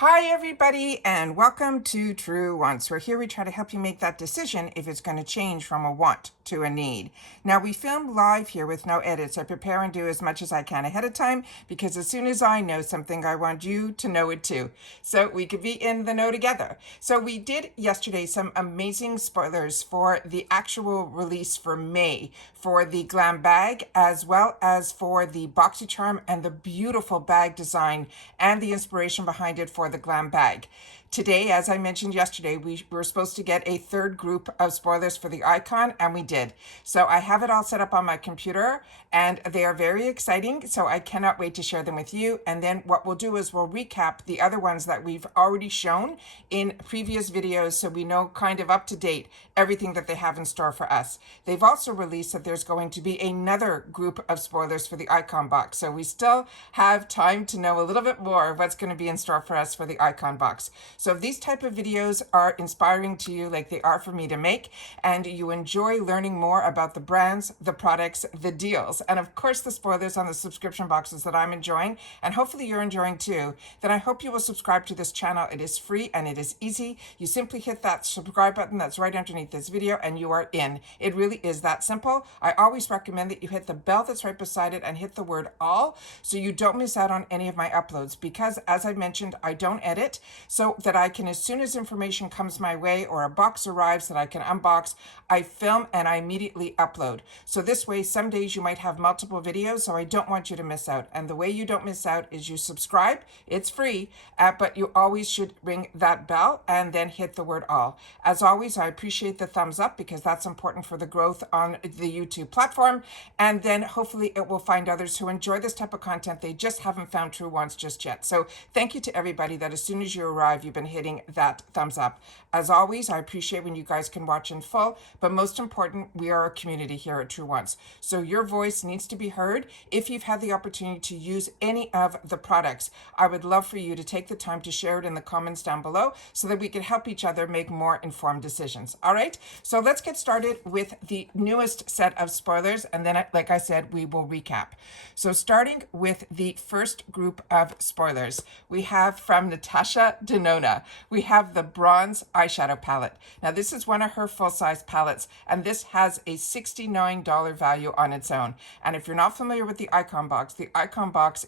Hi everybody and welcome to Truewants, where here we try to help you make that decision if it's going to change from a want to a need. Now we film live here with no edits. I prepare and do as much as I can ahead of time because as soon as I know something, I want you to know it too. So we could be in the know together. So we did yesterday some amazing spoilers for the actual release for May for the glam bag, as well as for the BoxyCharm and the beautiful bag design and the inspiration behind it for the glam bag. Today, as I mentioned yesterday, we were supposed to get a third group of spoilers for the icon, and we did. So I have it all set up on my computer, and they are very exciting, so I cannot wait to share them with you. And then what we'll do is we'll recap the other ones that we've already shown in previous videos, so we know kind of up to date everything that they have in store for us. They've also released that there's going to be another group of spoilers for the icon box, so we still have time to know a little bit more of what's going to be in store for us for the icon box. So if these type of videos are inspiring to you like they are for me to make, and you enjoy learning more about the brands, the products, the deals, and of course the spoilers on the subscription boxes that I'm enjoying, and hopefully you're enjoying too, then I hope you will subscribe to this channel. It is free and it is easy. You simply hit that subscribe button that's right underneath this video and you are in. It really is that simple. I always recommend that you hit the bell that's right beside it and hit the word all so you don't miss out on any of my uploads, because as I mentioned, I don't edit, so that I can, as soon as information comes my way or a box arrives that I can unbox, I film and I immediately upload. So this way, some days you might have multiple videos, so I don't want you to miss out. And the way you don't miss out is you subscribe. It's free, but you always should ring that bell and then hit the word all. As always, I appreciate the thumbs up because that's important for the growth on the YouTube platform. And then hopefully it will find others who enjoy this type of content. They just haven't found Truewants just yet. So thank you to everybody that as soon as you arrive, you've been hitting that thumbs up. As always, I appreciate when you guys can watch in full, but most important, we are a community here at Truewants. So your voice needs to be heard. If you've had the opportunity to use any of the products, I would love for you to take the time to share it in the comments down below so that we can help each other make more informed decisions. All right, so let's get started with the newest set of spoilers, and then, like I said, we will recap. So starting with the first group of spoilers, we have from Natasha Denona. We have the bronze eyeshadow palette. Now this is one of her full-size palettes, and this has a $69 value on its own. And if you're not familiar with the icon box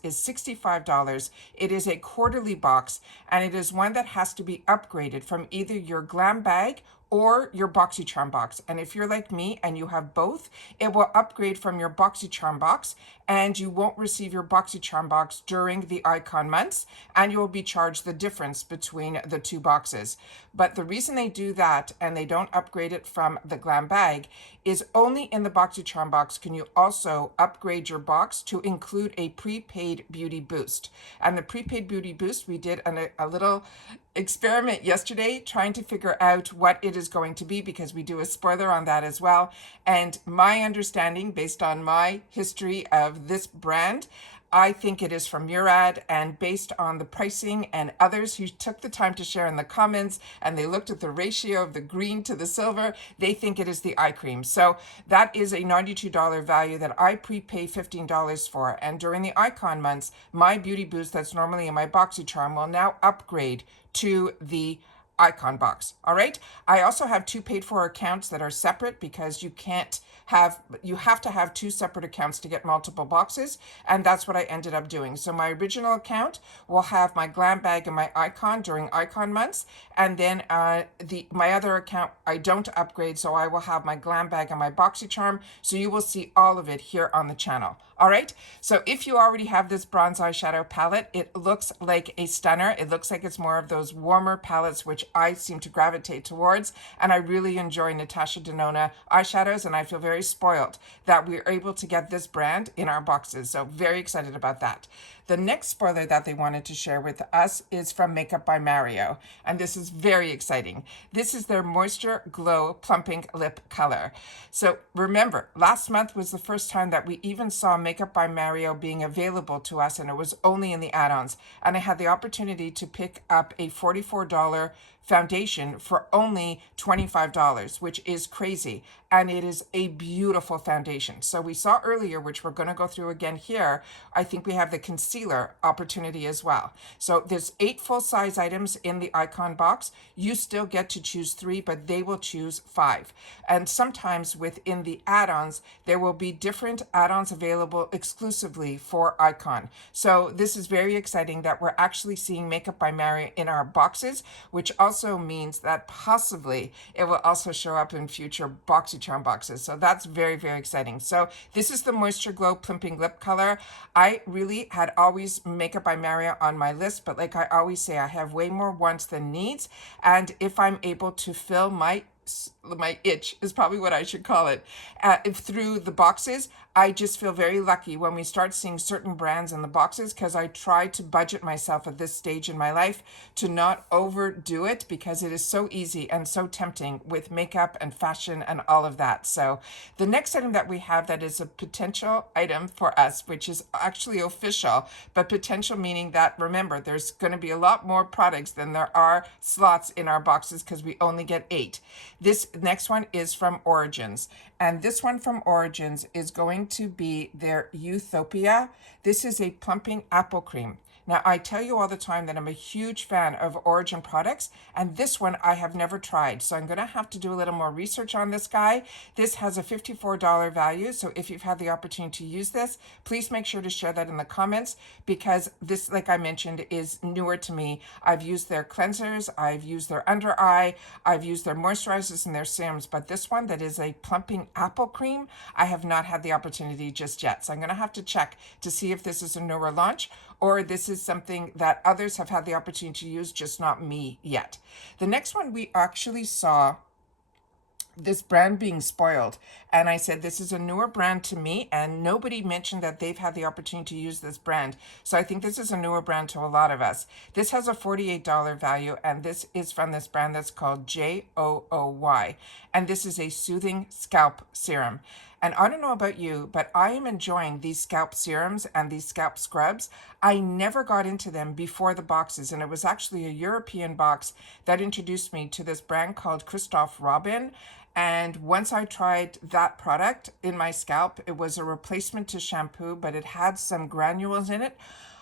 is $65. It is a quarterly box, and it is one that has to be upgraded from either your glam bag or your BoxyCharm box. And if you're like me and you have both, it will upgrade from your BoxyCharm box, and you won't receive your BoxyCharm box during the icon months, and you will be charged the difference between the two boxes. But the reason they do that and they don't upgrade it from the glam bag is only in the BoxyCharm box can you also upgrade your box to include a prepaid beauty boost. And the prepaid beauty boost, we did a little experiment yesterday trying to figure out what it is going to be, because we do a spoiler on that as well. And my understanding, based on my history of this brand, I think it is from Murad, and based on the pricing and others who took the time to share in the comments and they looked at the ratio of the green to the silver, they think it is the eye cream. So that is a $92 value that I prepay $15 for. And during the icon months, my beauty boost that's normally in my BoxyCharm will now upgrade to the icon box. All right. I also have two paid for accounts that are separate because you have to have two separate accounts to get multiple boxes, and that's what I ended up doing. So my original account will have my glam bag and my icon during icon months, and then my other account I don't upgrade, so I will have my glam bag and my BoxyCharm, so you will see all of it here on the channel. All right, so if you already have this bronze eyeshadow palette, it looks like a stunner. It looks like it's more of those warmer palettes, which I seem to gravitate towards, and I really enjoy Natasha Denona eyeshadows, and I feel very spoiled that we're able to get this brand in our boxes, so very excited about that. The next spoiler that they wanted to share with us is from Makeup by Mario, and this is very exciting. This is their Moisture Glow Plumping Lip Color. So remember, last month was the first time that we even saw Makeup by Mario being available to us, and it was only in the add-ons. And I had the opportunity to pick up a $44 foundation for only $25, which is crazy. And it is a beautiful foundation. So we saw earlier, which we're going to go through again here, I think we have the concealer opportunity as well. So there's 8 full-size items in the icon box. You still get to choose 3, but they will choose 5. And sometimes within the add-ons, there will be different add-ons available exclusively for icon. So this is very exciting that we're actually seeing Makeup by Mario in our boxes, which also means that possibly it will also show up in future BoxyCharm boxes. So that's very, very exciting. So this is the Moisture Glow Plumping Lip Color. I really had always Makeup by Mario on my list, but like I always say, I have way more wants than needs. And if I'm able to fill my itch is probably what I should call it, through the boxes, I just feel very lucky when we start seeing certain brands in the boxes, because I try to budget myself at this stage in my life to not overdo it, because it is so easy and so tempting with makeup and fashion and all of that. So the next item that we have that is a potential item for us, which is actually official, but potential meaning that, remember, there's going to be a lot more products than there are slots in our boxes because we only get 8. This next one is from Origins, and this one from Origins is going to be their Youthopia. This is a plumping apple cream. Now, I tell you all the time that I'm a huge fan of Origin products, and this one I have never tried. So I'm going to have to do a little more research on this guy. This has a $54 value. So if you've had the opportunity to use this, please make sure to share that in the comments, because this, like I mentioned, is newer to me. I've used their cleansers, I've used their under eye, I've used their moisturizers and their serums, but this one that is a plumping apple cream, I have not had the opportunity just yet. So I'm going to have to check to see if this is a newer launch, or this is something that others have had the opportunity to use, just not me yet. The next one, we actually saw this brand being spoiled, and I said this is a newer brand to me, and nobody mentioned that they've had the opportunity to use this brand. So I think this is a newer brand to a lot of us. This has a $48 value, and this is from this brand that's called JOOY, and this is a soothing scalp serum. And I don't know about you, but I am enjoying these scalp serums and these scalp scrubs. I never got into them before the boxes, and it was actually a European box that introduced me to this brand called Christophe Robin. And once I tried that product in my scalp, it was a replacement to shampoo, but it had some granules in it.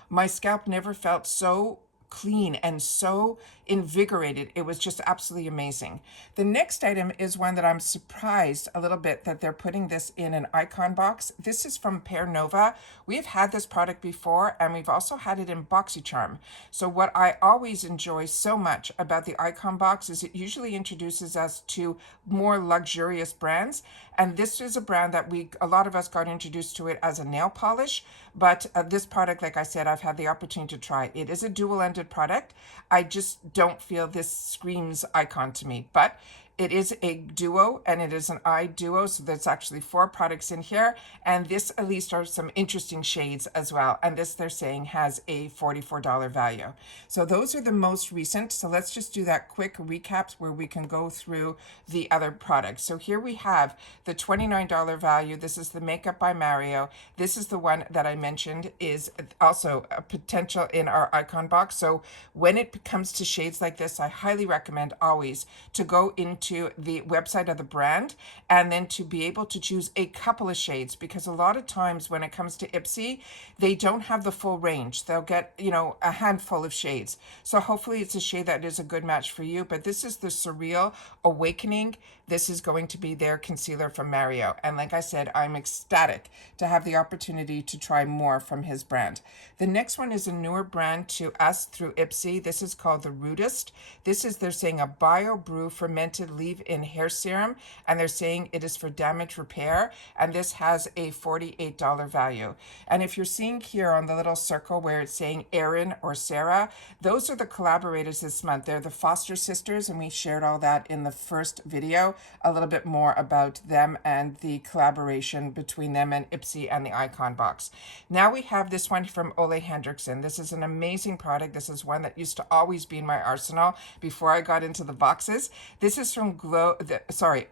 My scalp never felt so clean and so invigorated. It was just absolutely amazing. The next item is one that I'm surprised a little bit that they're putting this in an icon box. This is from Pear Nova. We've had this product before, and we've also had it in BoxyCharm. So what I always enjoy so much about the icon box is it usually introduces us to more luxurious brands. And this is a brand that a lot of us got introduced to it as a nail polish, but this product, like I said, I've had the opportunity to try. It is a dual-ended product. I just don't feel this screams icon to me, but it is a duo, and it is an eye duo, so there's actually 4 products in here, and this at least are some interesting shades as well, and this, they're saying, has a $44 value. So those are the most recent. So let's just do that quick recap where we can go through the other products. So here we have the $29 value. This is the Makeup by Mario. This is the one that I mentioned is also a potential in our icon box. So when it comes to shades like this, I highly recommend always to go into the website of the brand and then to be able to choose a couple of shades, because a lot of times when it comes to IPSY, they don't have the full range. They'll get, a handful of shades. So hopefully it's a shade that is a good match for you. But this is the Surreal Awakening. This is going to be their concealer from Mario. And like I said, I'm ecstatic to have the opportunity to try more from his brand. The next one is a newer brand to us through IPSY. This is called the Rudest. This is, they're saying, a bio brew fermented leave-in hair serum, and they're saying it is for damage repair, and this has a $48 value. And if you're seeing here on the little circle where it's saying Erin or Sarah, those are the collaborators this month. They're the Foster sisters, and we shared all that in the first video, a little bit more about them and the collaboration between them and IPSY and the icon box. Now we have this one from Ole Henriksen. This is an amazing product. This is one that used to always be in my arsenal before I got into the boxes. This is from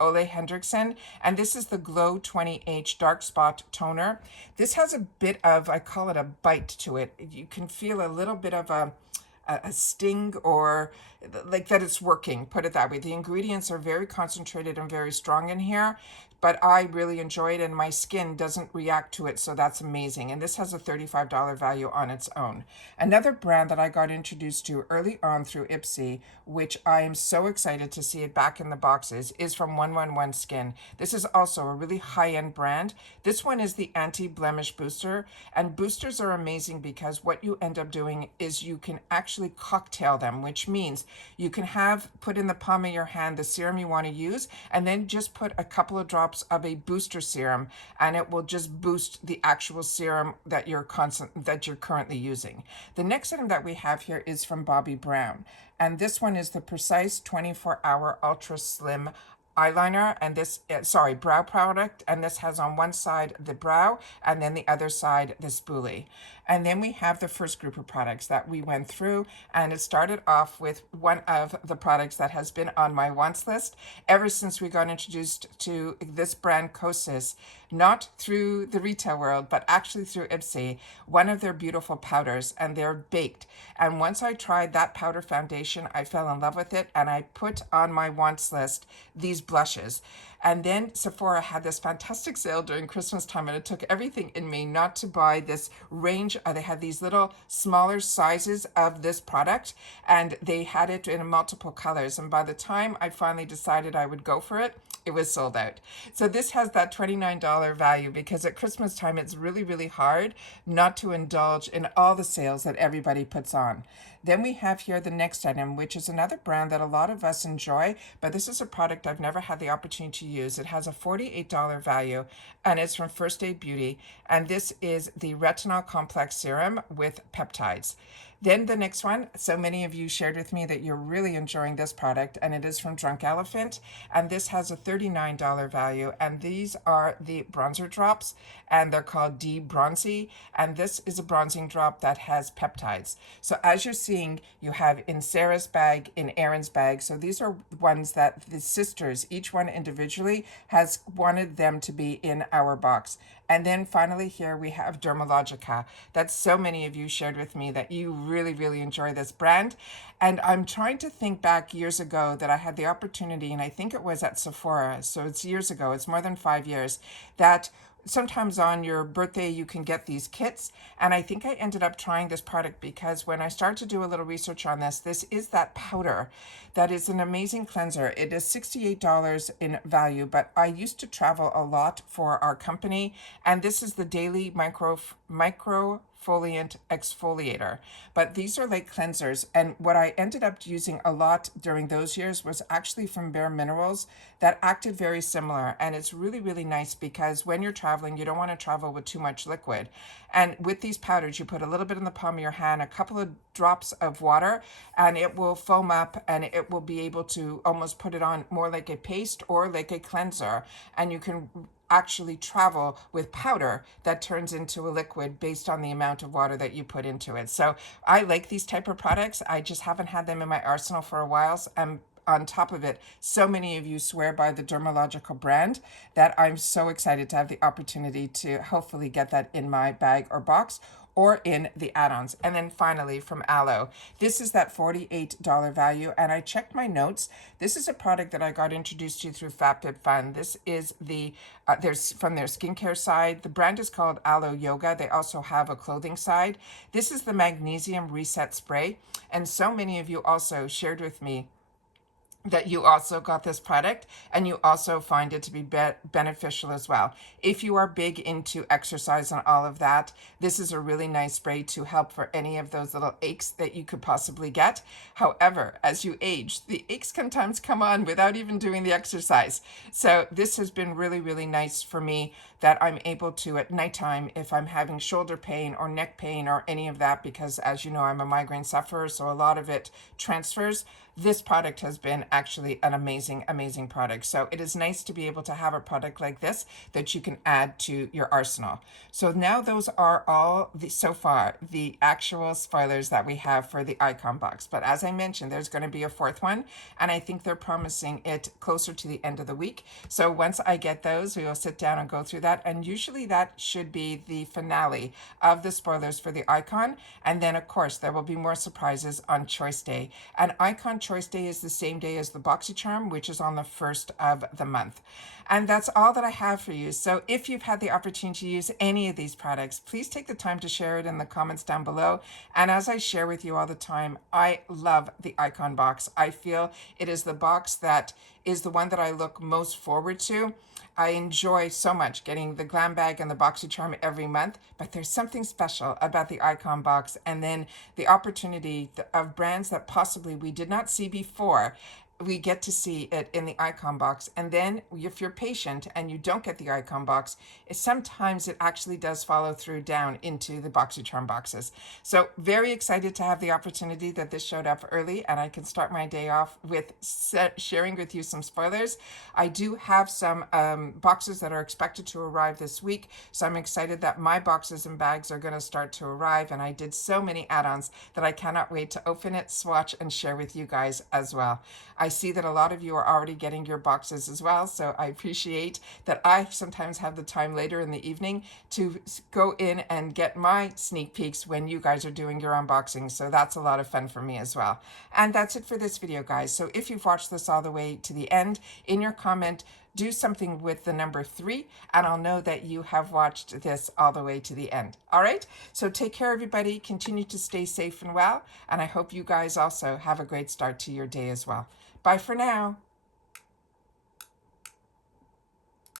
Ole Henriksen, and this is the Glow 20H Dark Spot Toner. This has a bit of, I call it a bite to it. You can feel a little bit of a a sting or like that it's working, put it that way. The ingredients are very concentrated and very strong in here, but I really enjoy it and my skin doesn't react to it, so that's amazing. And this has a $35 value on its own. Another brand that I got introduced to early on through IPSY, which I am so excited to see it back in the boxes, is from 111 Skin. This is also a really high-end brand. This one is the anti-blemish booster, and boosters are amazing because what you end up doing is you can actually cocktail them, which means you can have put in the palm of your hand the serum you want to use, and then just put a couple of drops of a booster serum, and it will just boost the actual serum that you're currently using. The next item that we have here is from Bobbi Brown, and this one is the Precise 24-Hour Ultra Slim eyeliner, and this brow product, and this has on one side the brow and then the other side the spoolie. And then we have the first group of products that we went through, and it started off with one of the products that has been on my wants list ever since we got introduced to this brand, Kosas, not through the retail world, but actually through IPSY, one of their beautiful powders, and they're baked. And once I tried that powder foundation, I fell in love with it, and I put on my wants list these blushes. And then Sephora had this fantastic sale during Christmas time, and it took everything in me not to buy this range. They had these little smaller sizes of this product, and they had it in multiple colors. And by the time I finally decided I would go for it, it was sold out. So this has that $29 value because at Christmas time, it's really, really hard not to indulge in all the sales that everybody puts on. Then we have here the next item, which is another brand that a lot of us enjoy, but this is a product I've never had the opportunity to use. It has a $48 value, and it's from First Aid Beauty, and this is the Retinol Complex Serum with peptides. Then the next one, so many of you shared with me that you're really enjoying this product, and it is from Drunk Elephant, and this has a $39 value, and these are the bronzer drops, and they're called D-Bronzy, and this is a bronzing drop that has peptides. So as you're seeing, you have in Sarah's bag, in Erin's bag, so these are ones that the sisters, each one individually, has wanted them to be in our box. And then finally here we have Dermalogica. That so many of you shared with me that you really, really enjoy this brand. And I'm trying to think back years ago that I had the opportunity, and I think it was at Sephora, so it's years ago, it's more than 5 years, that sometimes on your birthday you can get these kits, and I think I ended up trying this product because when I started to do a little research on this is that powder that is an amazing cleanser. It is $68 in value, but I used to travel a lot for our company, and this is the Daily Microfoliant Exfoliator. But these are like cleansers, and what I ended up using a lot during those years was actually from Bare Minerals that acted very similar, and it's really, really nice because when you're traveling, you don't want to travel with too much liquid. And with these powders, you put a little bit in the palm of your hand, a couple of drops of water, and it will foam up, and it will be able to almost put it on more like a paste or like a cleanser, and you can actually travel with powder that turns into a liquid based on the amount of water that you put into it. So I like these type of products. I just haven't had them in my arsenal for a while. So on top of it, so many of you swear by the Dermalogical brand that I'm so excited to have the opportunity to hopefully get that in my bag or box or in the add-ons. And then finally from Aloe, this is that $48 value, and I checked my notes. This is a product that I got introduced to through FabFitFun. This is there's from their skincare side. The brand is called Aloe Yoga. They also have a clothing side. This is the Magnesium Reset Spray, and so many of you also shared with me that you also got this product and you also find it to be beneficial as well. If you are big into exercise and all of that, this is a really nice spray to help for any of those little aches that you could possibly get. However, as you age, the aches sometimes come on without even doing the exercise. So this has been really, really nice for me that I'm able to at nighttime, if I'm having shoulder pain or neck pain or any of that, because as you know, I'm a migraine sufferer, so a lot of it transfers. This product has been actually an amazing, amazing product. So it is nice to be able to have a product like this that you can add to your arsenal. So now those are all so far the actual spoilers that we have for the icon box. But as I mentioned, there's going to be a fourth one, and I think they're promising it closer to the end of the week. So once I get those, we will sit down and go through that. And usually that should be the finale of the spoilers for the icon. And then of course there will be more surprises on Choice Day. And Icon Choice Day is the same day as the BoxyCharm, which is on the 1st of the month. And that's all that I have for you. So if you've had the opportunity to use any of these products, please take the time to share it in the comments down below. And as I share with you all the time, I love the icon box. I feel it is the box that is the one that I look most forward to. I enjoy so much getting the glam bag and the BoxyCharm every month, but there's something special about the icon box, and then the opportunity of brands that possibly we did not see before. We get to see it in the icon box. And then if you're patient and you don't get the icon box, sometimes it actually does follow through down into the BoxyCharm boxes. So very excited to have the opportunity that this showed up early, and I can start my day off with sharing with you some spoilers. I do have some boxes that are expected to arrive this week, so I'm excited that my boxes and bags are going to start to arrive, and I did so many add-ons that I cannot wait to open it, swatch, and share with you guys as well. I see that a lot of you are already getting your boxes as well, so I appreciate that I sometimes have the time later in the evening to go in and get my sneak peeks when you guys are doing your unboxing, so that's a lot of fun for me as well. And that's it for this video, guys. So if you've watched this all the way to the end, in your comment, do something with the number 3, and I'll know that you have watched this all the way to the end. All right, so take care, everybody. Continue to stay safe and well, and I hope you guys also have a great start to your day as well. Bye for now.